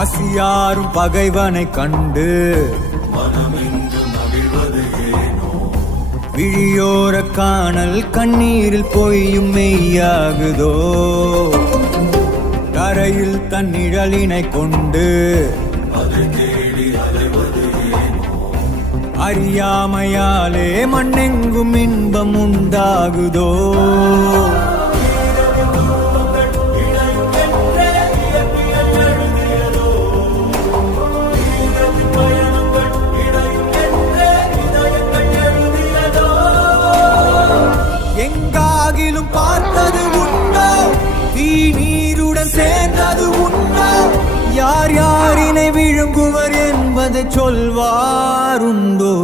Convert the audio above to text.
பசியாரும் பகைவனை கண்டு மனமென்று மகிழ்வது ஏனோ? விழியோர காணல் கண்ணீரில் பொய்யும் மெய்யாகுதோ? கரையில் தன் நிழலினை கொண்டு அதை தேடி அலைவது ஏனோ? அறியாமையாலே மண்ணெங்கும் இன்பம் உண்டாகுதோ? எங்காகிலும் பார்த்தது உண்டோ? தீ நீருடன் சேர்ந்தது உண்டோ? யார் யாரினை விழுங்குவர் என்பதை சொல்வாருண்டோ?